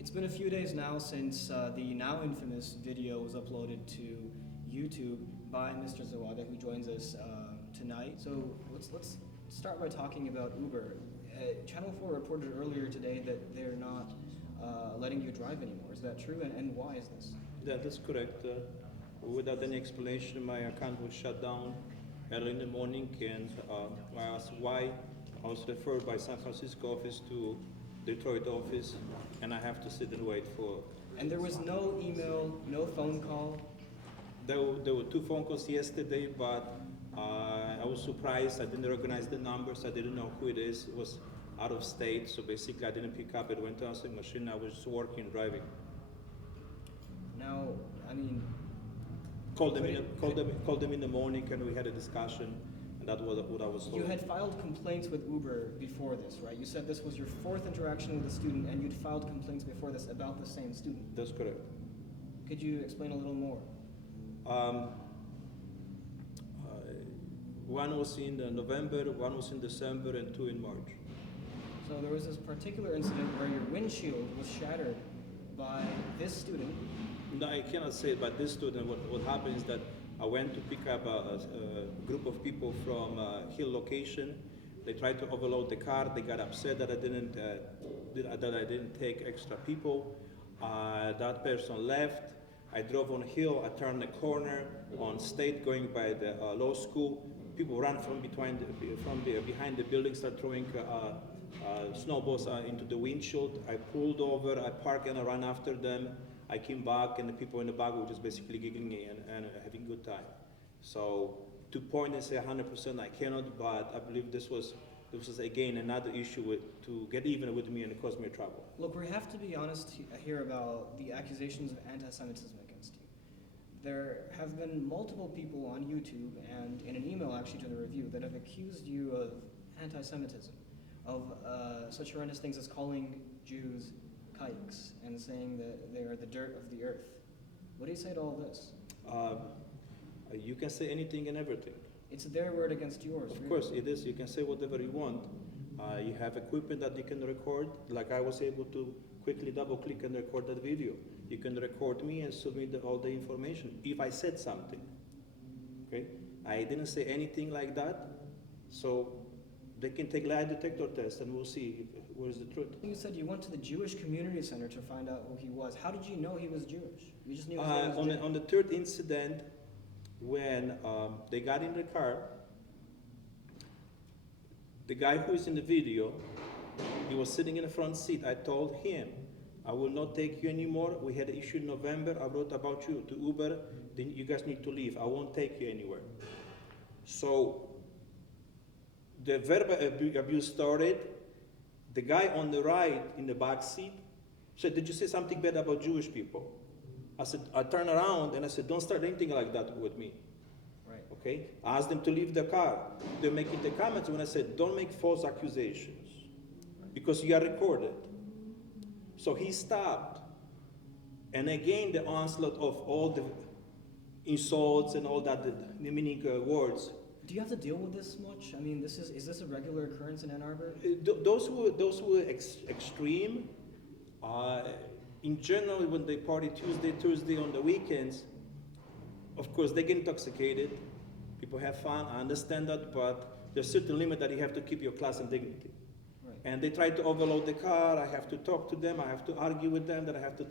It's been a few days now since the now infamous video was uploaded to YouTube by Mr. Zawada, who joins us tonight. So let's start by talking about Uber. Channel 4 reported earlier today that they're not letting you drive anymore. Is that true? And why is this? That is correct. Without any explanation, my account was shut down early in the morning, and I asked why. I was referred by San Francisco office to Detroit office, and I have to sit and wait for. And there was no email, no phone call? There were 2 phone calls yesterday, but I was surprised. I didn't recognize the numbers. I didn't know who it is. It was out of state, so basically I didn't pick up. It went to answering machine. I was just working, driving. Now, I mean, Called them in the morning, and we had a discussion. And that was what I was told. you had filed complaints with Uber before this, right? You said this was your 4th interaction with a student, and you'd filed complaints before this about the same student. That's correct. Could you explain a little more? One was in November, one was in December, and 2 in March. So there was this particular incident where your windshield was shattered by this student. No, I cannot say it, but this student, what happened is that I went to pick up a group of people from Hill location. They tried to overload the car. They got upset that I didn't take extra people. That person left. I drove on Hill. I turned the corner on State going by the law school. People ran from behind the building, started throwing snowballs into the windshield. I pulled over. I parked and I ran after them. I came back, and the people in the back were just basically giggling and having a good time. So to point and say 100% I cannot, but I believe this was again another issue to get even with me and cause me trouble. Look, we have to be honest here about the accusations of anti-Semitism against you. There have been multiple people on YouTube and in an email actually to the review that have accused you of anti-Semitism, of such horrendous things as calling Jews kikes and saying that they are the dirt of the earth. What do you say to all this? You can say anything and everything. It's their word against yours. Of course it is. You can say whatever you want. You have equipment that you can record, like I was able to quickly double click and record that video. You can record me and submit all the information if I said something. Okay? I didn't say anything like that, so they can take lie detector test and we'll see where is the truth. You said you went to the Jewish Community Center to find out who he was. How did you know he was Jewish? You just knew his name was Jake. On the 3rd incident, when they got in the car, the guy who is in the video, he was sitting in the front seat. I told him, I will not take you anymore. We had an issue in November. I wrote about you to Uber. Then you guys need to leave. I won't take you anywhere. So the verbal abuse started. The guy on the right in the back seat said, "Did you say something bad about Jewish people?" I said, I turned around and I said, "Don't start anything like that with me." Right. Okay? I asked them to leave the car. They're making the comments when I said, "Don't make false accusations because you are recorded." So he stopped. And again, the onslaught of all the insults and all that, the demeaning words. Do you have to deal with this much? I mean, is this a regular occurrence in Ann Arbor? Those who were extreme, in general, when they party Thursday on the weekends, of course, they get intoxicated. People have fun. I understand that, but there's a certain limit that you have to keep your class and dignity. Right. And they try to overload the car. I have to talk to them. I have to argue with them. That I have to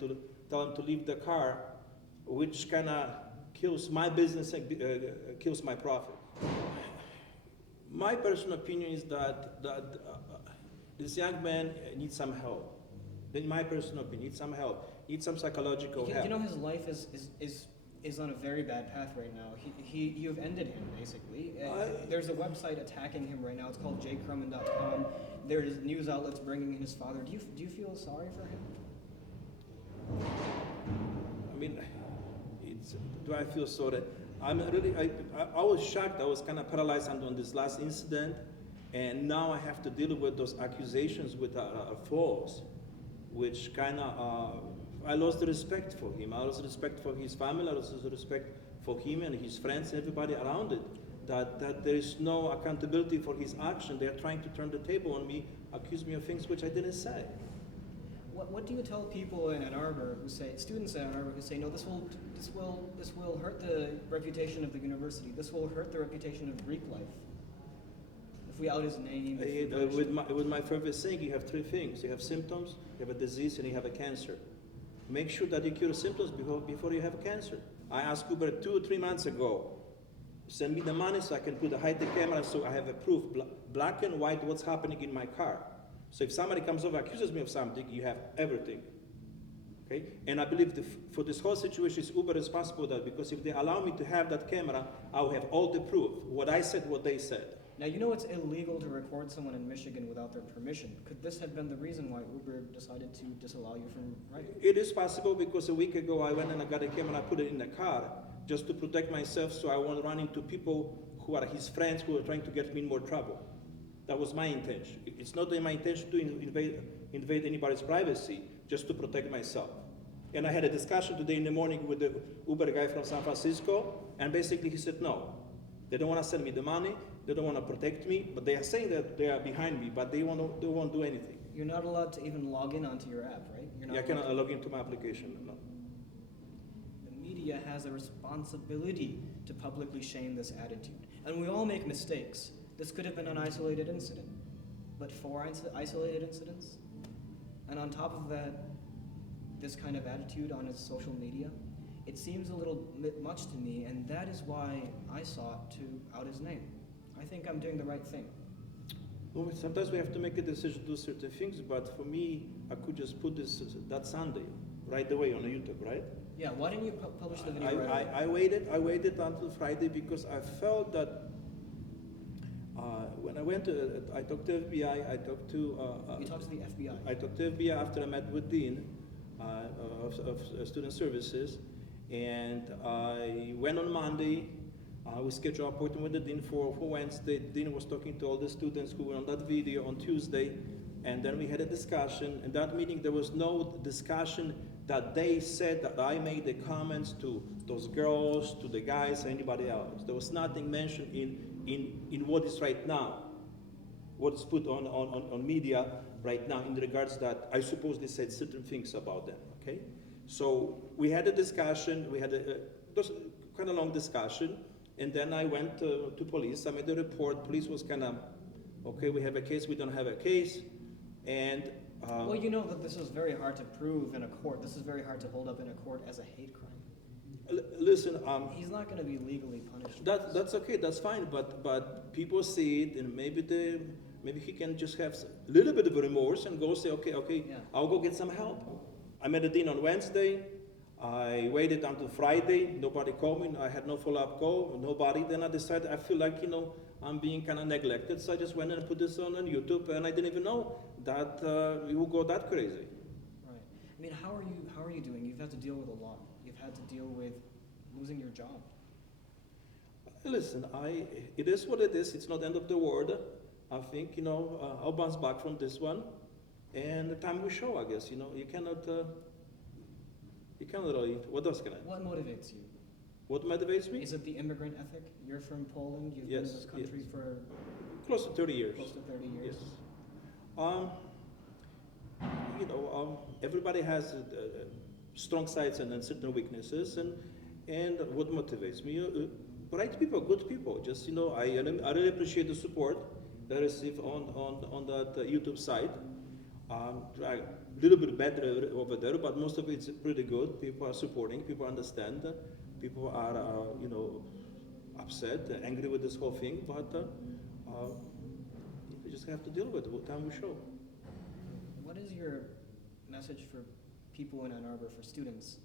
tell them to leave the car, which kind of kills my business and kills my profit. My personal opinion is that this young man needs some help. In my personal opinion, needs some help, needs some psychological help. You know, his life is on a very bad path right now. You've ended him, basically. There's a website attacking him right now. It's called jakecroman.com. There's news outlets bringing in his father. Do you feel sorry for him? I mean, do I feel sorry? I was shocked. I was kind of paralyzed on this last incident, and now I have to deal with those accusations with false, which kind of I lost the respect for him. I lost respect for his family. I lost the respect for him and his friends, everybody around it. That there is no accountability for his action. They are trying to turn the table on me, accuse me of things which I didn't say. What do you tell people in Ann Arbor who say, students in Ann Arbor who say, no, this will hurt the reputation of the university. This will hurt the reputation of Greek life. If we out his name. With my favorite saying, you have three things. You have symptoms, you have a disease, and you have a cancer. Make sure that you cure symptoms before you have cancer. I asked Uber 2 or 3 months ago, send me the money so I can put a high-tech camera so I have a proof, black and white, what's happening in my car. So if somebody comes over and accuses me of something, you have everything. Okay? And I believe for this whole situation, it's Uber responsible for that, because if they allow me to have that camera, I will have all the proof, what I said, what they said. Now, you know it's illegal to record someone in Michigan without their permission. Could this have been the reason why Uber decided to disallow you from riding? It is possible, because a week ago I went and I got a camera and I put it in the car just to protect myself, so I won't run into people who are his friends who are trying to get me in more trouble. That was my intention. It's not my intention to invade anybody's privacy, just to protect myself. And I had a discussion today in the morning with the Uber guy from San Francisco, and basically he said no. They don't want to send me the money, they don't want to protect me, but they are saying that they are behind me, but they won't do anything. You're not allowed to even log in onto your app, right? You're not I cannot log into my application, no. The media has a responsibility to publicly shame this attitude. And we all make mistakes. This could have been an isolated incident, but 4 isolated incidents? And on top of that, this kind of attitude on his social media, it seems a little bit much to me, and that is why I sought to out his name. I think I'm doing the right thing. Well, sometimes we have to make a decision to do certain things, but for me, I could just put this that Sunday, right away on YouTube, right? Yeah, why didn't you publish the video right away? I waited until Friday because I felt that when I went to, I talked to FBI, I talked to... you talked to the FBI? I talked to FBI after I met with Dean of Student Services, and I went on Monday. We scheduled an appointment with the Dean for Wednesday. The Dean was talking to all the students who were on that video on Tuesday, and then we had a discussion. In that meeting, there was no discussion that they said that I made the comments to those girls, to the guys, or anybody else. There was nothing mentioned in what is right now, what is put on media right now in regards that I suppose they said certain things about them, okay? So we had a discussion, we had a kind of long discussion, and then I went to police. I made a report. Police was kind of, okay, we have a case, we don't have a case, and... well, you know that this is very hard to prove in a court. This is very hard to hold up in a court as a hate crime. Listen, he's not going to be legally punished. That's okay, that's fine, but people see it, and maybe he can just have a little bit of remorse and go say, okay, yeah. I'll go get some help. I met the Dean on Wednesday. I waited until Friday. Nobody called me. I had no follow-up call. Nobody. Then I decided I feel like I'm being kind of neglected, so I just went and put this on YouTube, and I didn't even know that it would go that crazy. Right. I mean, how are you doing? You've had to deal with a lot. You've had to deal with losing your job. Listen, it is what it is. It's not the end of the world. I think, I'll bounce back from this one, and the time will show, I guess. You cannot really, what else can I? What motivates you? What motivates me? Is it the immigrant ethic? You're from Poland, you've been in this country for... Close to 30 years. Close to 30 years. Yes. Everybody has strong sides and certain weaknesses, and what motivates me? Bright people, good people. Just, I really appreciate the support that I receive on that YouTube site. A little bit better over there, but most of it's pretty good. People are supporting, people understand, people are, upset, angry with this whole thing, but you just have to deal with it. What time will show. What is your message for people in Ann Arbor, for students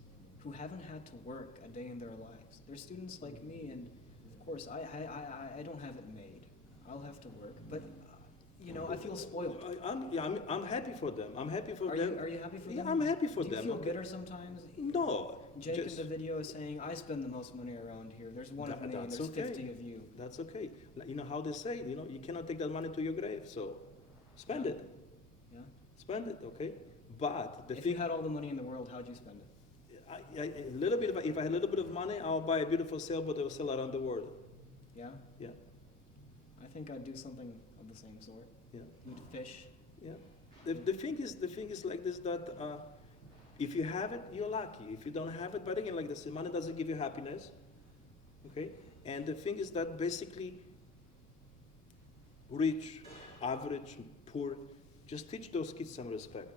who haven't had to work a day in their lives? They're students like me, and of course, I don't have it made. I'll have to work, but I feel spoiled. I'm happy for them. I'm happy for them. Are you happy for them? Yeah, I'm happy for them. Do you feel bitter sometimes? No. Jake in the video is saying, I spend the most money around here. There's one of me and there's 50 of you. That's okay. You know how they say, you cannot take that money to your grave, so spend it. Yeah? Spend it, okay? But if you had all the money in the world, how'd you spend it? If I had a little bit of money, I'll buy a beautiful sailboat that will sail around the world. Yeah? Yeah. I think I'd do something of the same sort. Yeah. Eat fish. Yeah. the thing is like this, that if you have it, you're lucky. If you don't have it, but again, like this, money doesn't give you happiness. Okay? And the thing is that basically, rich, average, poor, just teach those kids some respect.